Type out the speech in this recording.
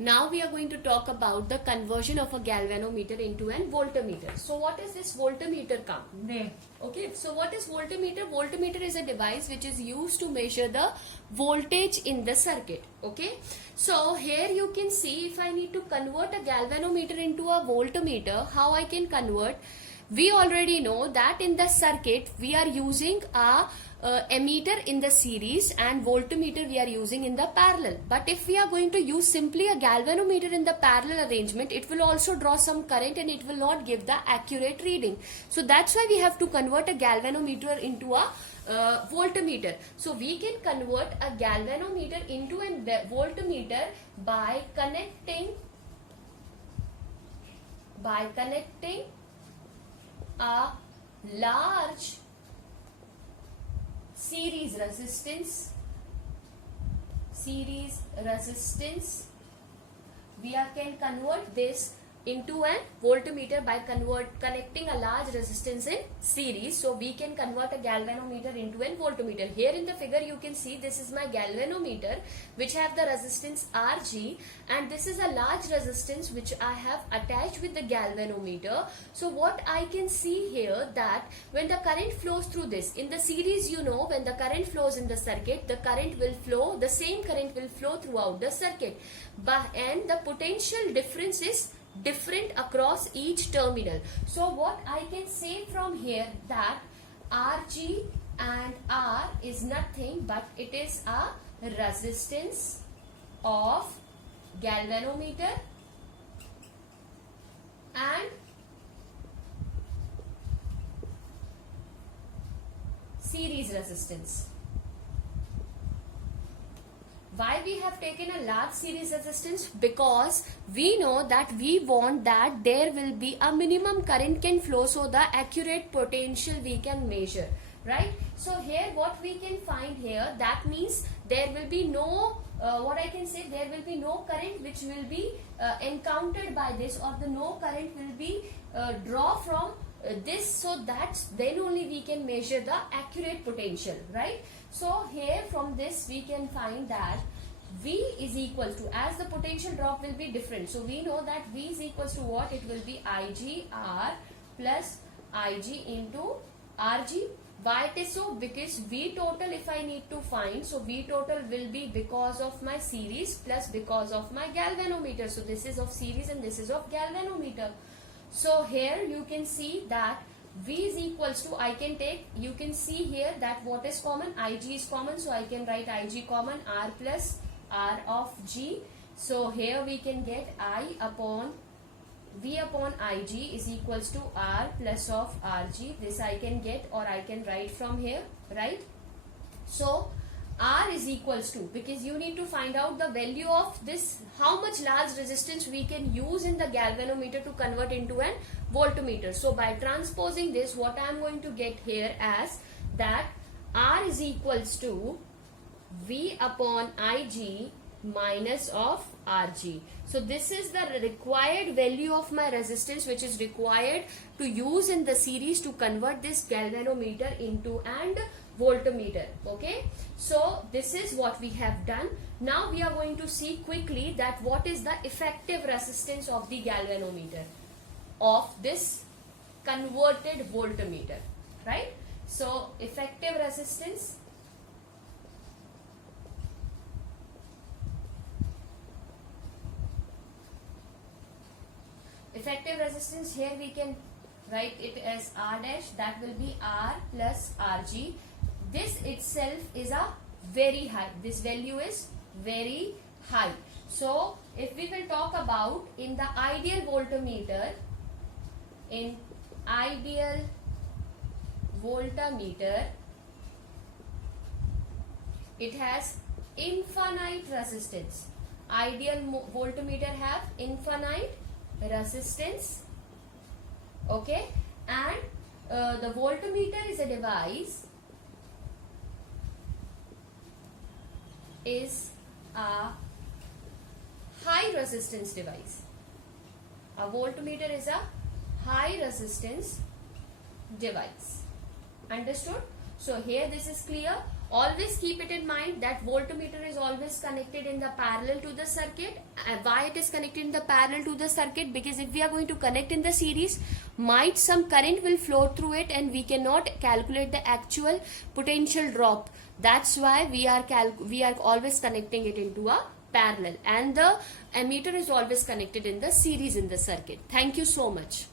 Now we are going to talk about the conversion of a galvanometer into an voltmeter. So what is this voltmeter come? Okay, so what is voltmeter? Voltmeter is a device which is used to measure the voltage in the circuit. Okay, so here you can see if I need to convert a galvanometer into a voltmeter, how I can convert. We already know that in the circuit we are using a ammeter in the series and voltmeter we are using in the parallel. But if we are going to use simply a galvanometer in the parallel arrangement, it will also draw some current and it will not give the accurate reading. So that's why we have to convert a galvanometer into a voltmeter. So we can convert a galvanometer into a voltmeter by connecting a large series resistance. We can convert this into a voltmeter by connecting a large resistance in series. So we can convert a galvanometer into a voltmeter. Here in the figure you can see this is my galvanometer which have the resistance Rg, and this is a large resistance which I have attached with the galvanometer. So what I can see here, that when the current flows through this in the series, you know, when the current flows in the circuit, the same current will flow throughout the circuit, and the potential difference is different across each terminal. So what I can say from here, that Rg and R is nothing but it is a resistance of galvanometer and series resistance. Why we have taken a large series resistance? Because we know that we want that there will be a minimum current can flow, so the accurate potential we can measure, right? So here what we can find here, that means there will be no there will be no current which will be encountered by this, or no current will be draw from this, so that's then only we can measure the accurate potential, right? So here from this we can find that V is equal to, as the potential drop will be different, so we know that V is equals to what? It will be IGR plus IG into RG. Why it is so? Because V total if I need to find, so V total will be because of my series plus because of my galvanometer. So this is of series and this is of galvanometer. So here you can see that V is equals to, I can take, you can see here that what is common? IG is common, so I can write IG common, R plus R of G. So here we can get I upon V upon Ig is equals to R plus of Rg. This I can get, or I can write from here, right? So R is equals to, because you need to find out the value of this, how much large resistance we can use in the galvanometer to convert into an voltmeter. So by transposing this, what I am going to get here as that R is equals to V upon Ig minus of Rg. So this is the required value of my resistance which is required to use in the series to convert this galvanometer into an voltmeter. Okay, so this is what we have done. Now we are going to see quickly that what is the effective resistance of the galvanometer of this converted voltmeter, right? So effective resistance here we can write it as R dash, that will be R plus Rg. This itself is a very high, this value is very high. So if we will talk about in the ideal voltmeter, it has infinite resistance. Ideal voltmeter have infinite resistance, okay, and the voltmeter is a device, is a high resistance device. A voltmeter is a high resistance device. Understood? So here this is clear. Always keep it in mind that voltmeter is always connected in the parallel to the circuit. Why it is connected in the parallel to the circuit? Because if we are going to connect in the series, might some current will flow through it and we cannot calculate the actual potential drop. That's why we are always connecting it into a parallel, and the ammeter is always connected in the series in the circuit. Thank you so much.